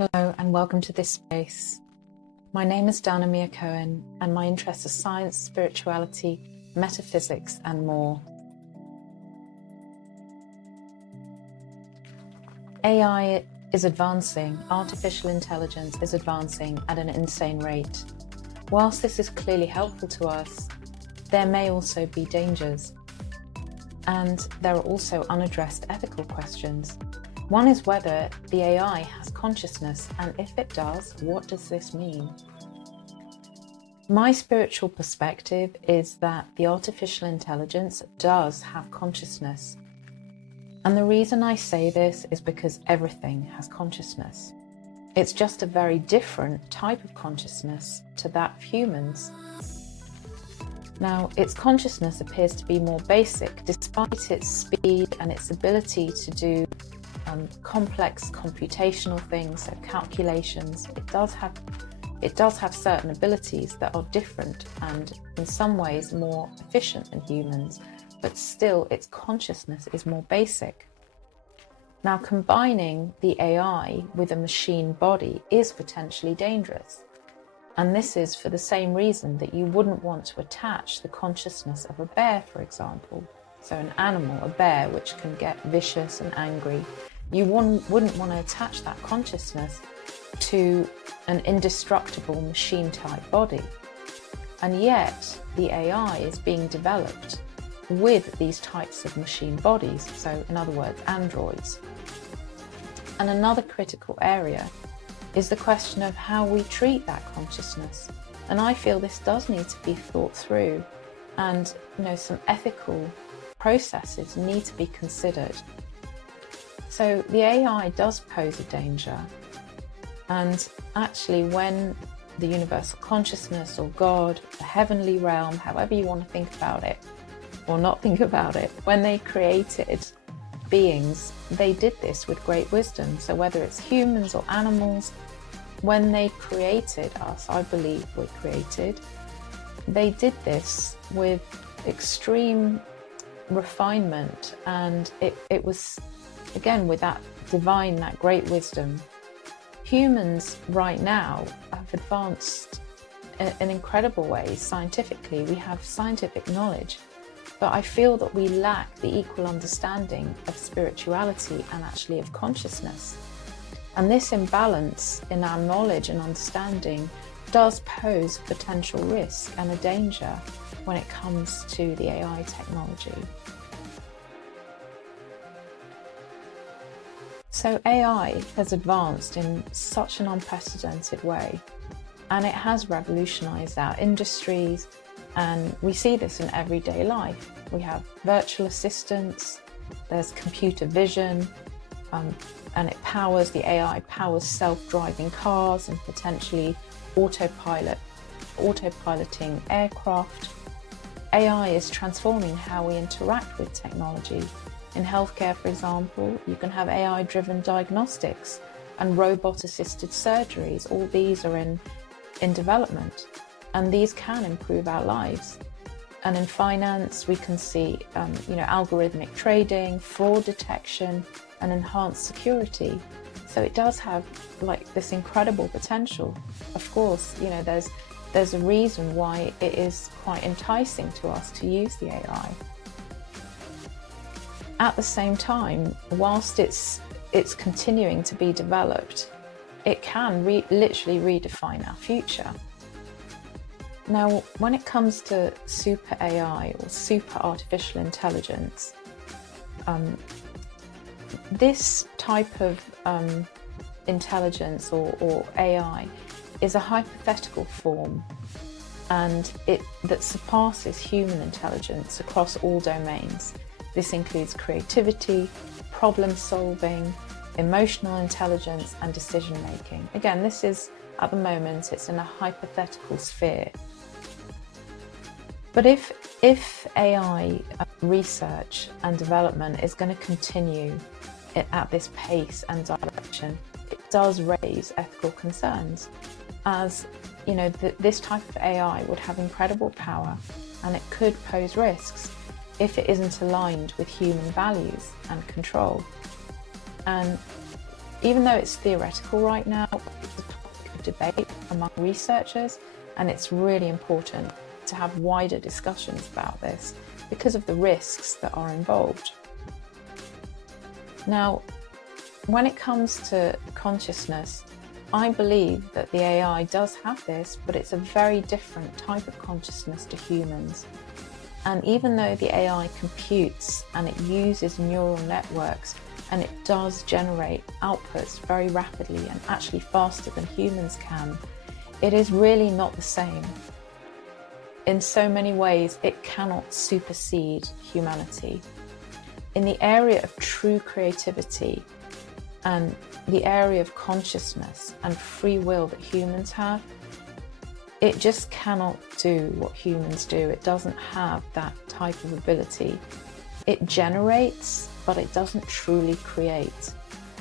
Hello and welcome to this space. My name is Dana Mia Cohen and my interests are science, spirituality, metaphysics and more. AI is advancing, artificial intelligence is advancing at an insane rate. Whilst this is clearly helpful to us, there may also be dangers. And there are also unaddressed ethical questions. One is whether the AI has consciousness, and if it does, what does this mean? My spiritual perspective is that the artificial intelligence does have consciousness. And the reason I say this is because everything has consciousness. It's just a very different type of consciousness to that of humans. Now, its consciousness appears to be more basic, despite its speed and its ability to do complex computational things, so calculations. It does have certain abilities that are different and in some ways more efficient than humans, but still its consciousness is more basic. Now, combining the AI with a machine body is potentially dangerous. And this is for the same reason that you wouldn't want to attach the consciousness of a bear, for example. So an animal, a bear, which can get vicious and angry. You wouldn't want to attach that consciousness to an indestructible machine-type body. And yet, the AI is being developed with these types of machine bodies, so in other words, androids. And another critical area is the question of how we treat that consciousness. And I feel this does need to be thought through, and some ethical processes need to be considered. So the AI does pose a danger, and actually when the universal consciousness or God, the heavenly realm, however you want to think about it or not think about it, when they created beings, they did this with great wisdom. So whether it's humans or animals, when they created us, I believe we're created, they did this with extreme refinement, and it was, again, with that divine, that great wisdom. Humans right now have advanced in incredible ways scientifically. We have scientific knowledge, but I feel that we lack the equal understanding of spirituality and actually of consciousness. And this imbalance in our knowledge and understanding does pose potential risk and a danger when it comes to the AI technology. So AI has advanced in such an unprecedented way, and it has revolutionized our industries, and we see this in everyday life. We have virtual assistants, there's computer vision, and the AI powers self-driving cars and potentially autopiloting aircraft. AI is transforming how we interact with technology. In healthcare, for example, you can have AI-driven diagnostics and robot-assisted surgeries. All these are in development, and these can improve our lives. And in finance, we can see algorithmic trading, fraud detection, and enhanced security. So it does have this incredible potential. Of course, there's a reason why it is quite enticing to us to use the AI. At the same time, whilst it's continuing to be developed, it can literally redefine our future. Now, when it comes to super AI or super artificial intelligence, this type of intelligence or AI is a hypothetical form, and that surpasses human intelligence across all domains. This includes creativity, problem solving, emotional intelligence, and decision making. Again, this is, at the moment, it's in a hypothetical sphere. But if AI research and development is going to continue at this pace and direction, it does raise ethical concerns, as this type of AI would have incredible power, and it could pose risks if it isn't aligned with human values and control. And Even though it's theoretical right now, it's a topic of debate among researchers, and it's really important to have wider discussions about this because of the risks that are involved. Now, when it comes to consciousness, I believe that the AI does have this, but it's a very different type of consciousness to humans. And even though the AI computes and it uses neural networks and it does generate outputs very rapidly and actually faster than humans can, it is really not the same. In so many ways, it cannot supersede humanity. In the area of true creativity and the area of consciousness and free will that humans have, it just cannot do what humans do. It doesn't have that type of ability. It generates, but it doesn't truly create.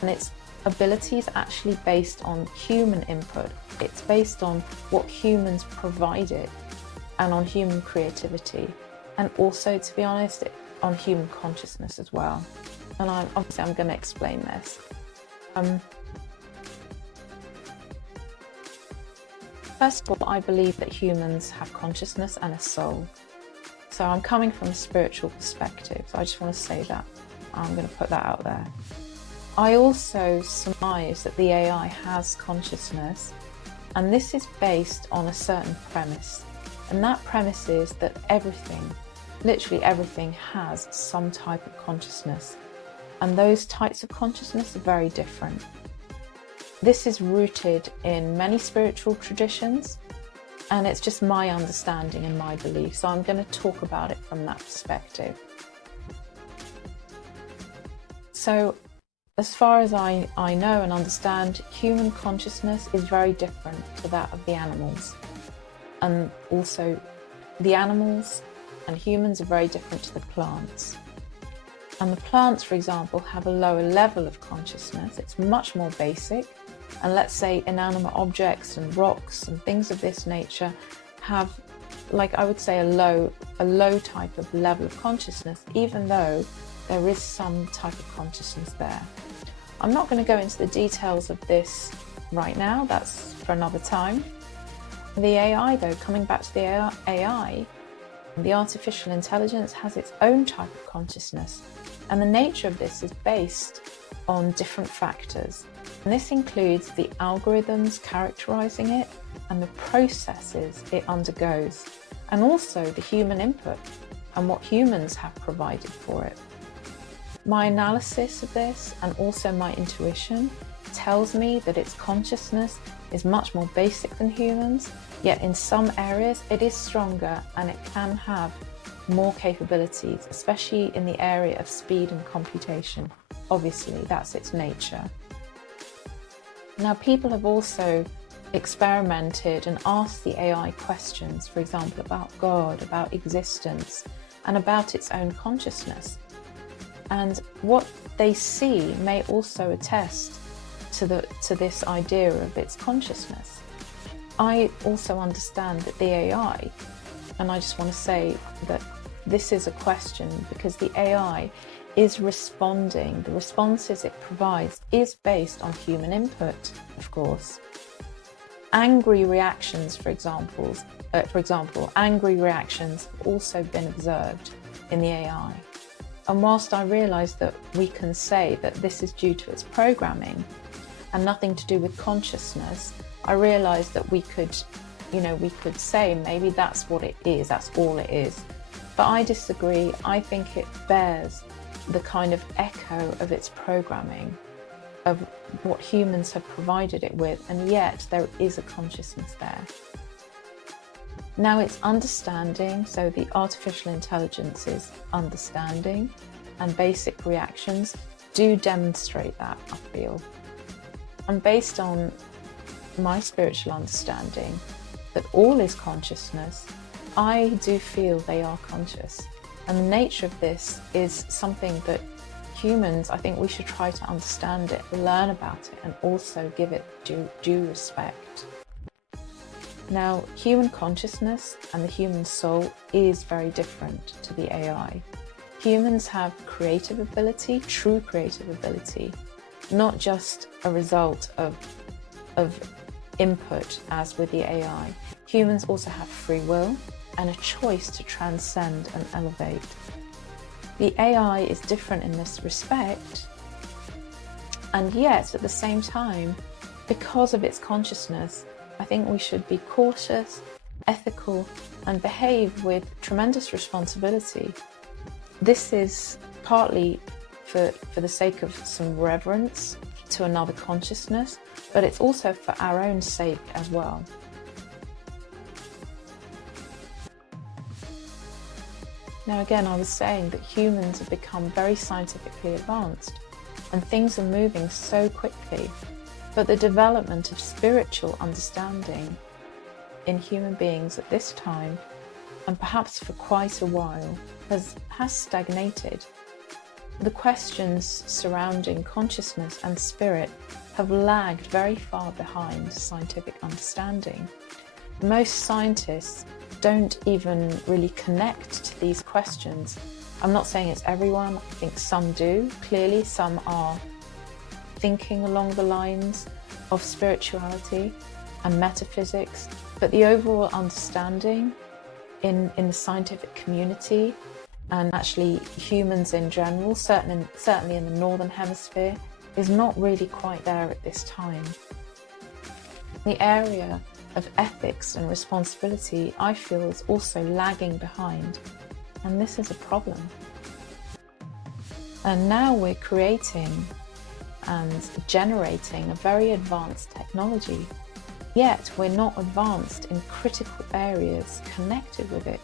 And its ability is actually based on human input. It's based on what humans provided and on human creativity. And also, to be honest, on human consciousness as well. And I'm going to explain this. First of all, I believe that humans have consciousness and a soul. So I'm coming from a spiritual perspective, so I just want to say that. I'm going to put that out there. I also surmise that the AI has consciousness, and this is based on a certain premise. And that premise is that everything, literally everything, has some type of consciousness. And those types of consciousness are very different. This is rooted in many spiritual traditions, and it's just my understanding and my belief. So I'm going to talk about it from that perspective. So as far as I know and understand, human consciousness is very different to that of the animals. And also the animals and humans are very different to the plants. And the plants, for example, have a lower level of consciousness. It's much more basic. And let's say inanimate objects and rocks and things of this nature have, like I would say, a low type of level of consciousness, even though there is some type of consciousness there. I'm not going to go into the details of this right now. That's for another time. The AI, though, coming back to the AI, the artificial intelligence has its own type of consciousness. And the nature of this is based on different factors. And this includes the algorithms characterizing it and the processes it undergoes, and also the human input and what humans have provided for it. My analysis of this and also my intuition tells me that its consciousness is much more basic than humans, yet in some areas it is stronger and it can have more capabilities, especially in the area of speed and computation. Obviously, that's its nature. Now, people have also experimented and asked the AI questions, for example, about God, about existence, and about its own consciousness. And what they see may also attest to this idea of its consciousness. I also understand that the AI, and I just want to say that this is a question because the AI is responding. The responses it provides is based on human input, of course. Angry reactions, for example, angry reactions have also been observed in the AI. And whilst I realise that we can say that this is due to its programming and nothing to do with consciousness, I realise that we could say maybe that's what it is, that's all it is. But I disagree. I think it bears the kind of echo of its programming, of what humans have provided it with, and yet there is a consciousness there. Now it's understanding, so the artificial intelligence's understanding and basic reactions do demonstrate that, I feel. And based on my spiritual understanding that all is consciousness, I do feel they are conscious. And the nature of this is something that humans, I think we should try to understand it, learn about it, and also give it due respect. Now, human consciousness and the human soul is very different to the AI. Humans have creative ability, true creative ability, not just a result of input as with the AI. Humans also have free will and a choice to transcend and elevate. The AI is different in this respect, and yet at the same time, because of its consciousness, I think we should be cautious, ethical, and behave with tremendous responsibility. This is partly for the sake of some reverence to another consciousness, but it's also for our own sake as well. Now again, I was saying that humans have become very scientifically advanced and things are moving so quickly, but the development of spiritual understanding in human beings at this time, and perhaps for quite a while, has stagnated. The questions surrounding consciousness and spirit have lagged very far behind scientific understanding. Most scientists don't even really connect to these questions. I'm not saying it's everyone, I think some do. Clearly, some are thinking along the lines of spirituality and metaphysics, but the overall understanding in the scientific community and actually humans in general, certainly in the Northern Hemisphere, is not really quite there at this time. The area of ethics and responsibility, I feel, is also lagging behind, and this is a problem. And now we're creating and generating a very advanced technology, yet we're not advanced in critical areas connected with it.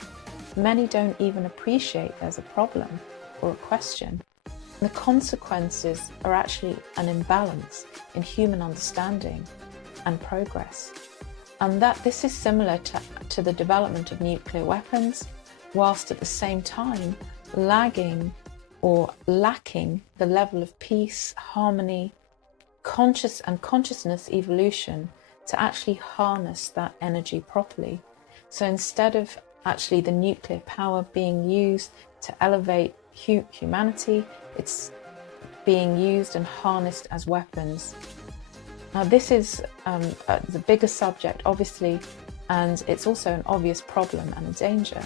Many don't even appreciate there's a problem or a question. The consequences are actually an imbalance in human understanding and progress. And that this is similar to the development of nuclear weapons, whilst at the same time lagging or lacking the level of peace, harmony, consciousness evolution to actually harness that energy properly. So instead of actually the nuclear power being used to elevate humanity, it's being used and harnessed as weapons. Now this is the bigger subject, obviously, and it's also an obvious problem and a danger.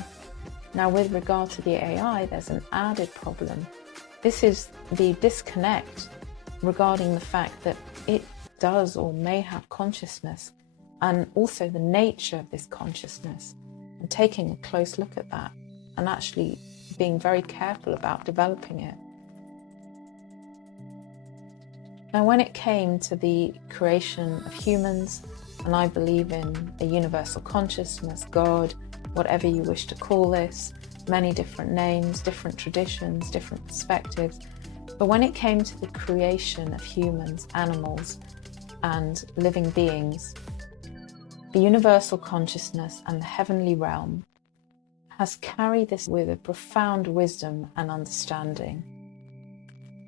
Now with regard to the AI, there's an added problem. This is the disconnect regarding the fact that it does or may have consciousness, and also the nature of this consciousness, and taking a close look at that and actually being very careful about developing it. Now when it came to the creation of humans, and I believe in a universal consciousness, God, whatever you wish to call this, many different names, different traditions, different perspectives, but when it came to the creation of humans, animals, and living beings, the universal consciousness and the heavenly realm has carried this with a profound wisdom and understanding.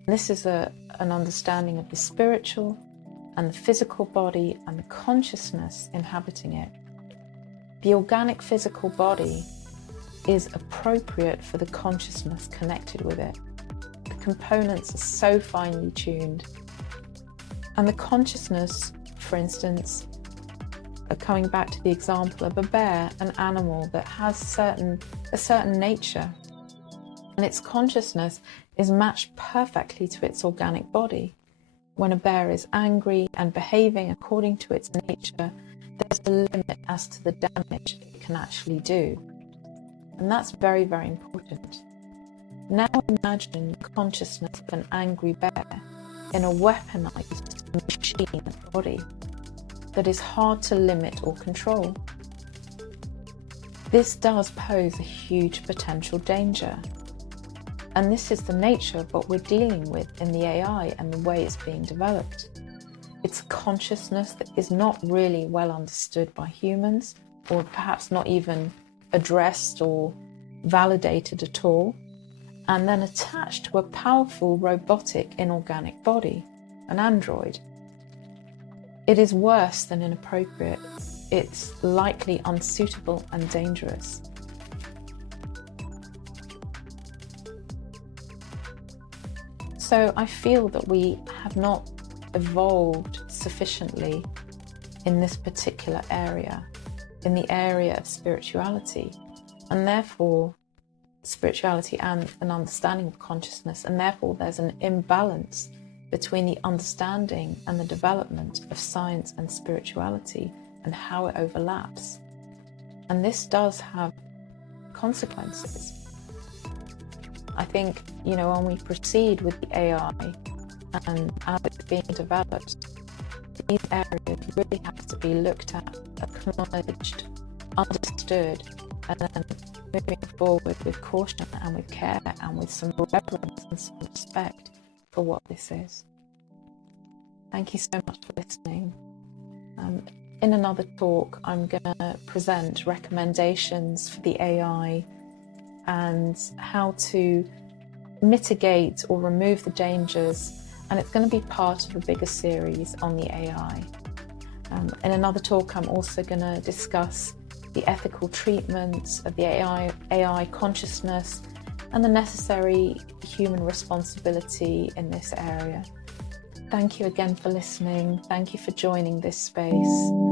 This is an understanding of the spiritual and the physical body and the consciousness inhabiting it. The organic physical body is appropriate for the consciousness connected with it. The components are so finely tuned. And the consciousness, for instance, coming back to the example of a bear, an animal that has a certain nature, and its consciousness is matched perfectly to its organic body. When a bear is angry and behaving according to its nature, there's a limit as to the damage it can actually do. And that's very, very important. Now imagine the consciousness of an angry bear in a weaponized machine body that is hard to limit or control. This does pose a huge potential danger. And this is the nature of what we're dealing with in the AI and the way it's being developed. It's a consciousness that is not really well understood by humans, or perhaps not even addressed or validated at all, and then attached to a powerful robotic inorganic body, an android. It is worse than inappropriate. It's likely unsuitable and dangerous. So I feel that we have not evolved sufficiently in this particular area, in the area of spirituality, and therefore spirituality and an understanding of consciousness, and therefore there's an imbalance between the understanding and the development of science and spirituality and how it overlaps. And this does have consequences. I think, when we proceed with the AI and as it's being developed, these areas really have to be looked at, acknowledged, understood, and then moving forward with caution and with care and with some reverence and some respect for what this is. Thank you so much for listening. In another talk, I'm going to present recommendations for the AI and how to mitigate or remove the dangers, and it's going to be part of a bigger series on the AI. In another talk, I'm also going to discuss the ethical treatment of the AI consciousness and the necessary human responsibility in this area. Thank you again for listening. Thank you for joining this space.